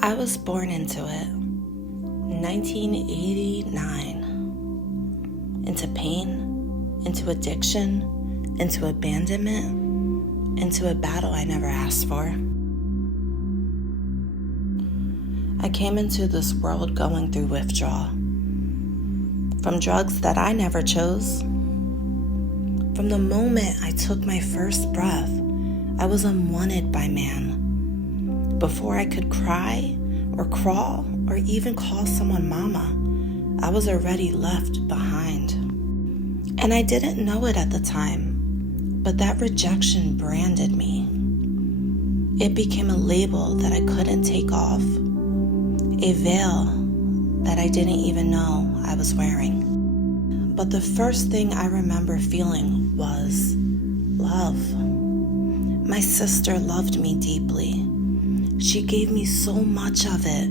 I was born into it, 1989, into pain, into addiction, into abandonment, into a battle I never asked for. I came into this world going through withdrawal, from drugs that I never chose. From the moment I took my first breath, I was unwanted by man. Before I could cry or crawl or even call someone mama, I was already left behind. And I didn't know it at the time, but that rejection branded me. It became a label that I couldn't take off, a veil that I didn't even know I was wearing. But the first thing I remember feeling was love. My sister loved me deeply. She gave me so much of it,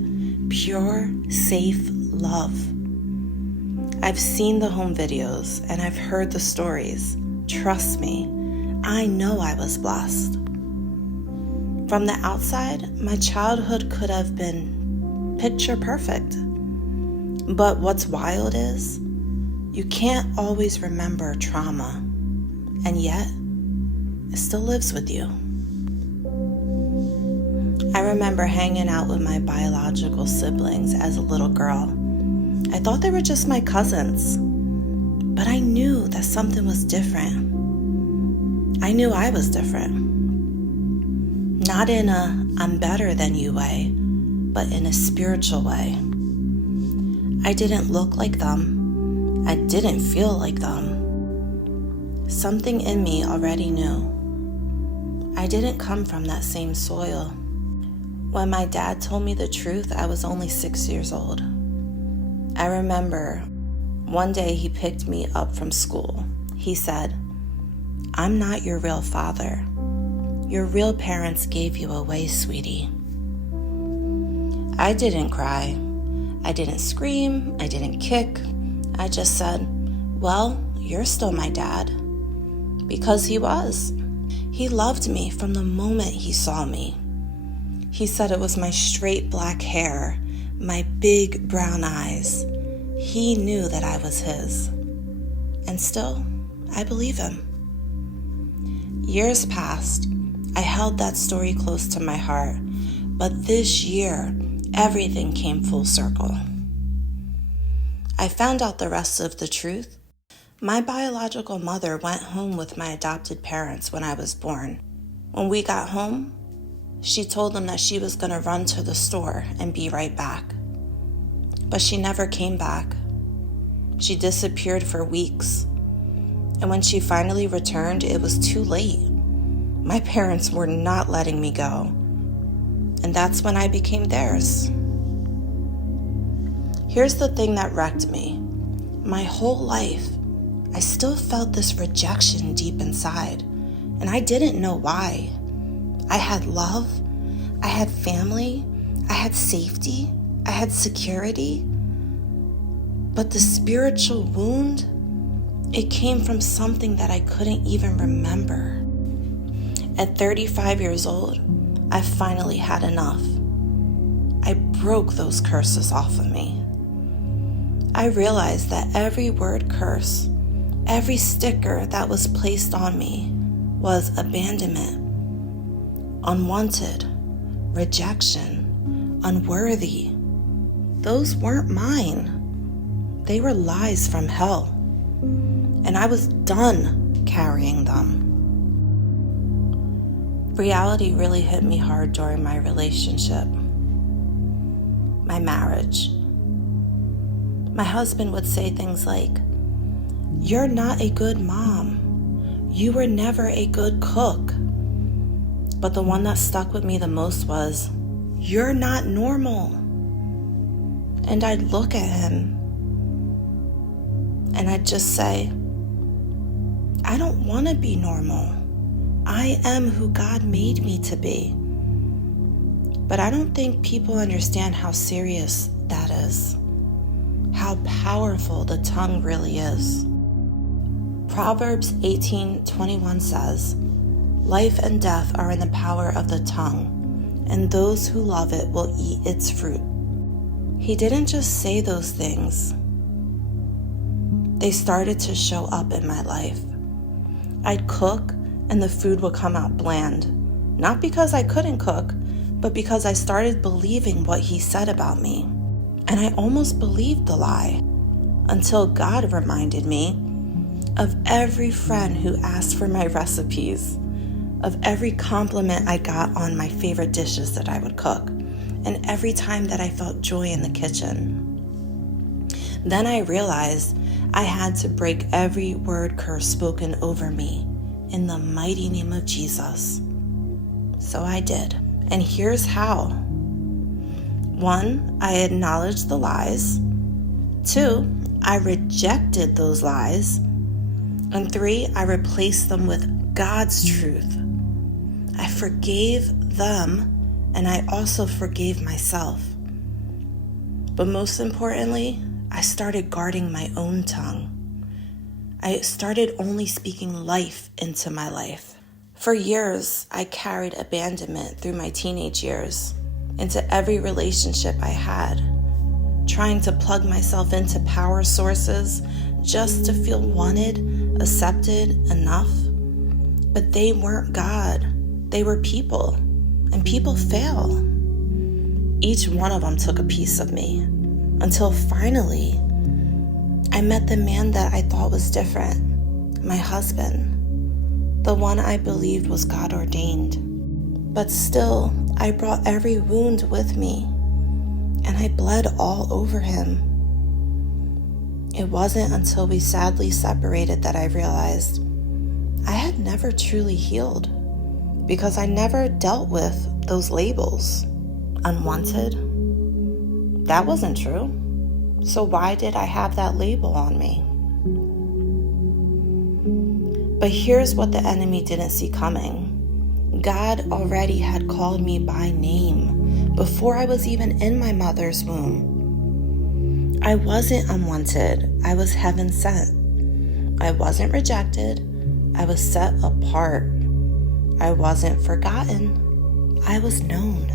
pure, safe love. I've seen the home videos and I've heard the stories. Trust me, I know I was blessed. From the outside, my childhood could have been picture perfect. But what's wild is, you can't always remember trauma, and yet, it still lives with you. I remember hanging out with my biological siblings as a little girl. I thought they were just my cousins, but I knew that something was different. I knew I was different. Not in a I'm better than you way, but in a spiritual way. I didn't look like them. I didn't feel like them. Something in me already knew. I didn't come from that same soil. When my dad told me the truth, I was only 6 years old. I remember one day he picked me up from school. He said, "I'm not your real father. Your real parents gave you away, sweetie." I didn't cry. I didn't scream. I didn't kick. I just said, "Well, you're still my dad." Because he was. He loved me from the moment he saw me. He said it was my straight black hair, my big brown eyes. He knew that I was his. And still, I believe him. Years passed. I held that story close to my heart. But this year, everything came full circle. I found out the rest of the truth. My biological mother went home with my adopted parents when I was born. When we got home, she told them that she was going to run to the store and be right back. But she never came back. She disappeared for weeks. And when she finally returned, it was too late. My parents were not letting me go. And that's when I became theirs. Here's the thing that wrecked me. My whole life, I still felt this rejection deep inside, and I didn't know why. I had love, I had family, I had safety, I had security. But the spiritual wound, it came from something that I couldn't even remember. At 35 years old, I finally had enough. I broke those curses off of me. I realized that every word curse, every sticker that was placed on me was abandonment, unwanted, rejection, unworthy. Those weren't mine. They were lies from hell. And I was done carrying them. Reality really hit me hard during my relationship, my marriage. My husband would say things like, "You're not a good mom. You were never a good cook." But the one that stuck with me the most was, "You're not normal." And I'd look at him and I'd just say, "I don't want to be normal. I am who God made me to be." But I don't think people understand how serious that is, how powerful the tongue really is. Proverbs 18:21 says, "Life and death are in the power of the tongue, and those who love it will eat its fruit. He didn't just say those things. They started to show up in my life. I'd cook and the food would come out bland, not because I couldn't cook, but because I started believing what he said about me. And I almost believed the lie until God reminded me of every friend who asked for my recipes, of every compliment I got on my favorite dishes that I would cook, and every time that I felt joy in the kitchen. Then I realized I had to break every word curse spoken over me in the mighty name of Jesus. So I did. And here's how. 1, I acknowledged the lies. 2, I rejected those lies. And 3, I replaced them with God's truth. I forgave them, and I also forgave myself. But most importantly, I started guarding my own tongue. I started only speaking life into my life. For years, I carried abandonment through my teenage years into every relationship I had, trying to plug myself into power sources just to feel wanted, accepted, enough. But they weren't God. They were people, and people fail. Each one of them took a piece of me until finally I met the man that I thought was different, my husband. The one I believed was God ordained. But still, I brought every wound with me, and I bled all over him. It wasn't until we sadly separated that I realized I had never truly healed, because I never dealt with those labels. Unwanted? That wasn't true. So why did I have that label on me? But here's what the enemy didn't see coming. God already had called me by name before I was even in my mother's womb. I wasn't unwanted. I was heaven sent. I wasn't rejected. I was set apart. I wasn't forgotten. I was known.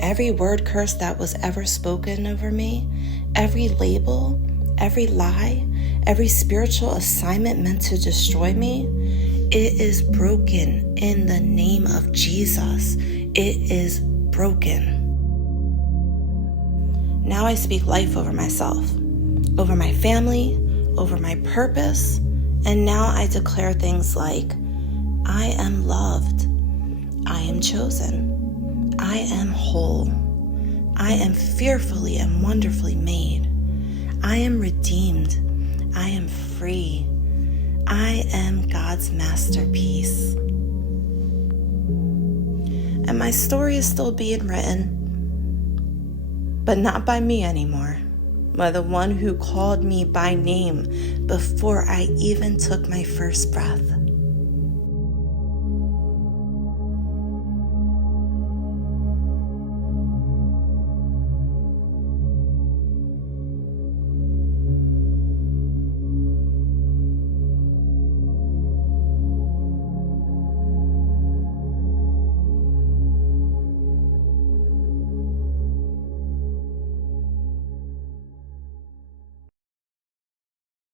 Every word curse that was ever spoken over me, every label, every lie, every spiritual assignment meant to destroy me, it is broken in the name of Jesus. It is broken. Now I speak life over myself, over my family, over my purpose, and now I declare things like, I am loved, I am chosen, I am whole, I am fearfully and wonderfully made, I am redeemed, I am free, I am God's masterpiece. And my story is still being written, but not by me anymore, by the one who called me by name before I even took my first breath.